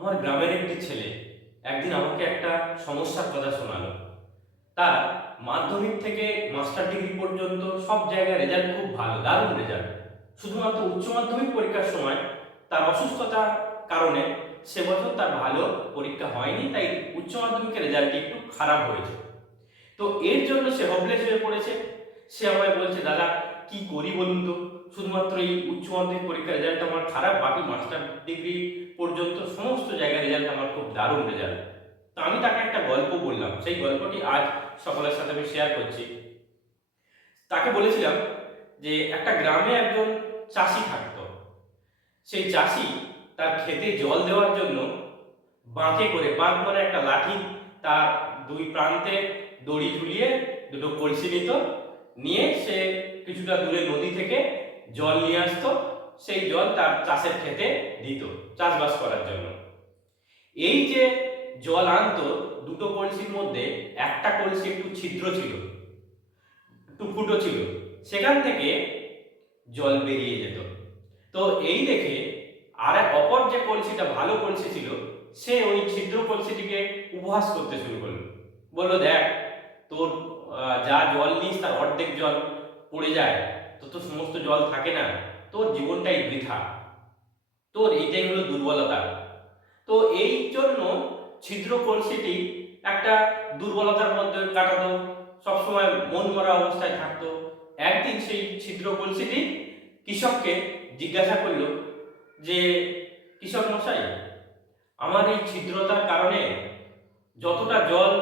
আমার গ্রামের একটি ছেলে একদিন আমাকে একটা সমস্যার কথা শোনালো। তার মাধ্যমিক থেকে মাস্টার ডিগ্রি পর্যন্ত সব জায়গায় রেজাল্ট খুব ভালো, দারুণ রেজাল্ট। শুধুমাত্র উচ্চ মাধ্যমিক পরীক্ষার সময় তার অসুস্থতার কারণে সে বছর তার ভালো পরীক্ষা হয়নি, তাই উচ্চ মাধ্যমিকের রেজাল্টটি একটু খারাপ হয়েছে। তো এর জন্য সে হপলেস হয়ে পড়েছে। সে আমায় বলছে, দাদা কি করি বলুন তো, শুধুমাত্র এই উচ্চ মাধ্যমিক পরীক্ষার রেজাল্ট আমার খারাপ, বাকি মাস্টার ডিগ্রি পর্যন্ত সমস্ত জায়গায় রেজাল্ট আমার খুব দারুণ রেজাল্ট। তো আমি তাকে একটা গল্প বললাম, সেই গল্পটি আজ সকলের সাথে আমি শেয়ার করছি। তাকে বলেছিলাম যে একটা গ্রামে একজন চাষি থাকতো। সেই চাষি তার ক্ষেতে জল দেওয়ার জন্য বাঁকে করে, বাঁক মানে একটা লাঠি, তার দুই প্রান্তে দড়ি ঝুলিয়ে দুটো কলসি নিত, নিয়ে সে কিছুটা দূরে নদী থেকে জল নিয়ে আসতো। সেই জল তার চাষের ক্ষেতে দিত চাষবাস করার জন্য। এই যে জল আনতো, দুটো কলসির মধ্যে একটা কলসি একটু ছিদ্র ছিল, একটু ফুটো ছিল, সেখান থেকে জল বেরিয়ে যেত। তো এই দেখে আর এক অপর যে কলসিটা ভালো কলসি ছিল, সে ওই ছিদ্র কলসিটিকে উপহাস করতে শুরু করলো। বললো, দেখ তোর যা জল নিস তার অর্ধেক জল পড়ে যায়, তোর তো সমস্ত জল থাকে না, তোর জীবনটাই বৃথা, তোর এইটাই হলো দুর্বলতা। তো এই জন্য ছিদ্র কলসিটি একটা দুর্বলতার মধ্যে কাটাতো, সবসময় মন মরা অবস্থায় থাকতো। একদিন সেই ছিদ্র কলসিটি কৃষককে জিজ্ঞাসা করলো যে, কৃষক মশাই, আমার এই ছিদ্রতার কারণে যতটা জল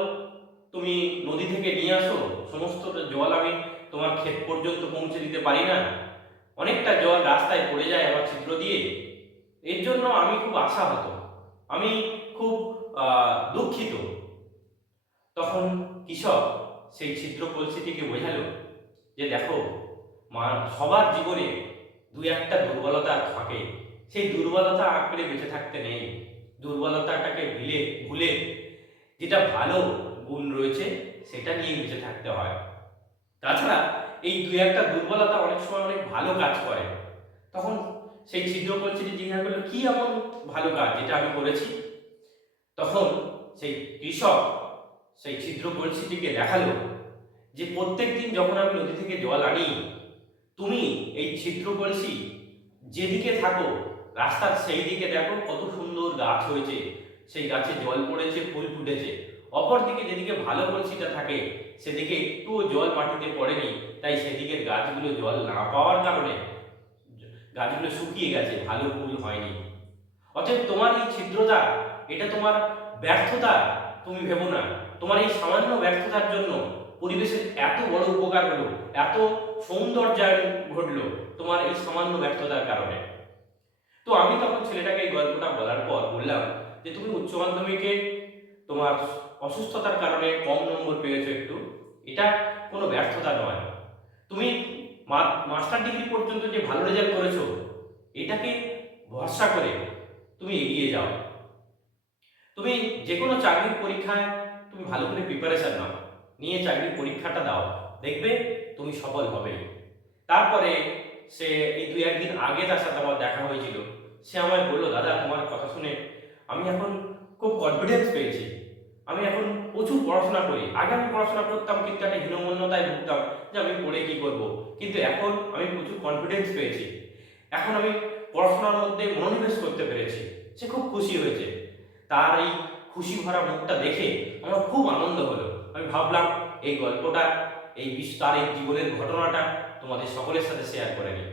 তুমি নদী থেকে নিয়ে আসো, সমস্তটা জল আমি তোমার ক্ষেত পর্যন্ত পৌঁছে দিতে পারি না, অনেকটা জল রাস্তায় পড়ে যায় আমার ছিদ্র দিয়ে। এর জন্য আমি খুব আশাহত, আমি খুব দুঃখিত। তখন কৃষক সেই ছিদ্র কলসিটিকে বোঝালো যে, দেখো সবার জীবনে দুই একটা দুর্বলতা থাকে, সেই দুর্বলতা আঁকড়ে বেঁচে থাকতে নেই। দুর্বলতাটাকে ভুলে ভুলে যেটা ভালো গুণ রয়েছে সেটা নিয়ে বেঁচে থাকতে হয়। তাছাড়া এই দুই একটা দুর্বলতা অনেক সময় অনেক ভালো কাজ করে। তখন সেই ছিদ্র কলসিটি জিজ্ঞাসা করলো, কি এমন ভালো কাজ যেটা আমি করেছি? তখন সেই কৃষক সেই ছিদ্র কলসিটিকে দেখালো যে, প্রত্যেক দিন যখন আমি নদী থেকে জল আনি, তুমি এই ছিদ্র কলসি যেদিকে থাকো রাস্তার সেই দিকে দেখো কত সুন্দর গাছ হয়েছে, সেই গাছে জল পড়েছে, ফুল ফুটেছে। অপরদিকে যেদিকে ভালো কলসিটা থাকে সেদিকে একটুও জল মাটিতে পড়েনি, তাই সেদিকের গাছগুলো জল না পাওয়ার কারণে গাছগুলো শুকিয়ে গেছে, ভালো ফুল হয়নি। অতএব তোমার এই ছিদ্রতা, এটা তোমার ব্যর্থতা তুমি ভেবো না। তোমার এই সামান্য ব্যর্থতার জন্য পরিবেশের এত বড় উপকার হলো, এত সৌন্দর্যায়ন ঘটলো তোমার এই সামান্য ব্যর্থতার কারণে। তো আমি তখন ছেলেটাকে এই গল্পটা বলার পর বললাম যে, তুমি উচ্চ মাধ্যমিকে তোমার অসুস্থতার কারণে কম নম্বর পেয়েছো একটু, এটা কোনো ব্যর্থতা নয়। তুমি মাস্টার ডিগ্রি পর্যন্ত যে ভালো রেজাল্ট করেছো, এটাকে ভরসা করে তুমি এগিয়ে যাও। তুমি যে কোনো চাকরির পরীক্ষায় তুমি ভালো করে প্রিপারেশন নাও, নিয়ে চাকরির পরীক্ষাটা দাও, দেখবে তুমি সফল হবে। তারপরে সে এই দুই একদিন আগে তার সাথে আমার দেখা হয়েছিল। সে আমায় বললো, দাদা তোমার কথা শুনে আমি এখন খুব কনফিডেন্স পেয়েছি, আমি এখন প্রচুর পড়াশোনা করি। আগে আমি পড়াশোনা করতাম কিন্তু একটা হীনমন্যতায় ভুগতাম যে আমি পড়ে কি করব, কিন্তু এখন আমি প্রচুর কনফিডেন্স পেয়েছি, এখন আমি পড়াশোনার মধ্যে মনোনিবেশ করতে পেরেছি। সে খুব খুশি হয়েছে। তার এই খুশি ভরা মুখটা দেখে আমার খুব আনন্দ হলো। আমি ভাবলাম এই গল্পটা, তার এই জীবনের ঘটনাটা তোমাদের সকলের সাথে শেয়ার করে নিই।